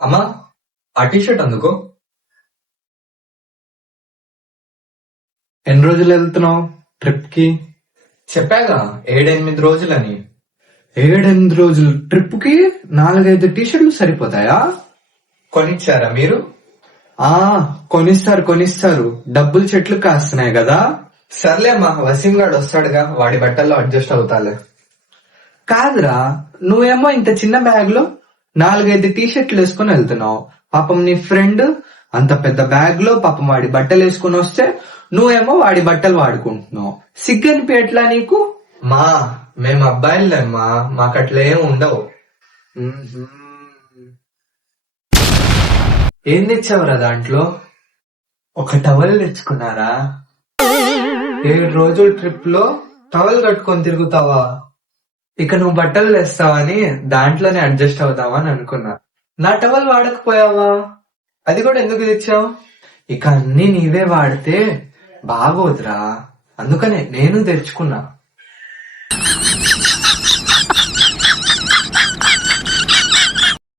అమ్మా, ఆ టీషర్ట్ అందుకో. ఎన్ని రోజులు వెళ్తున్నావు ట్రిప్ కి? చెప్పాగా 7-8 రోజులని. 7-8 రోజులు ట్రిప్ కి 4-5 టీషర్ట్లు సరిపోతాయా? కొనిచ్చారా మీరు? ఆ కొనిస్తారు. డబ్బులు చెట్లు కాస్తున్నాయి కదా. సర్లే అమ్మా, వసీం గాడు వస్తాడుగా, వాడి బట్టల్లో అడ్జస్ట్ అవుతాలే. కాదురా, నువ్వేమో ఇంత చిన్న బ్యాగ్ లో 4-5 టీషర్ట్లు వేసుకుని వెళ్తున్నావు. పాపం నీ ఫ్రెండ్ అంత పెద్ద బ్యాగ్ లో పాపం వాడి బట్టలు వేసుకుని వస్తే నువ్వేమో వాడి బట్టలు వాడుకుంటున్నావు. సిగ్గనిపేట్లా నీకు? మా మేము అబ్బాయిలేమ్మా, మాకట్లా ఏం ఉండవు. ఏం తెచ్చావురా దాంట్లో? ఒక టవల్ తెచ్చుకున్నారా? 7 రోజుల ట్రిప్ లో టవల్ కట్టుకొని తిరుగుతావా? ఇక నువ్వు బట్టలు తెస్తావని దాంట్లోనే అడ్జస్ట్ అవుదామని అనుకున్నా. నా టవల్ వాడకపోయావా? అది కూడా ఎందుకు తెచ్చావు? ఇక అన్ని నీవే వాడితే బాగోదురా, అందుకనే నేను తెచ్చుకున్నా.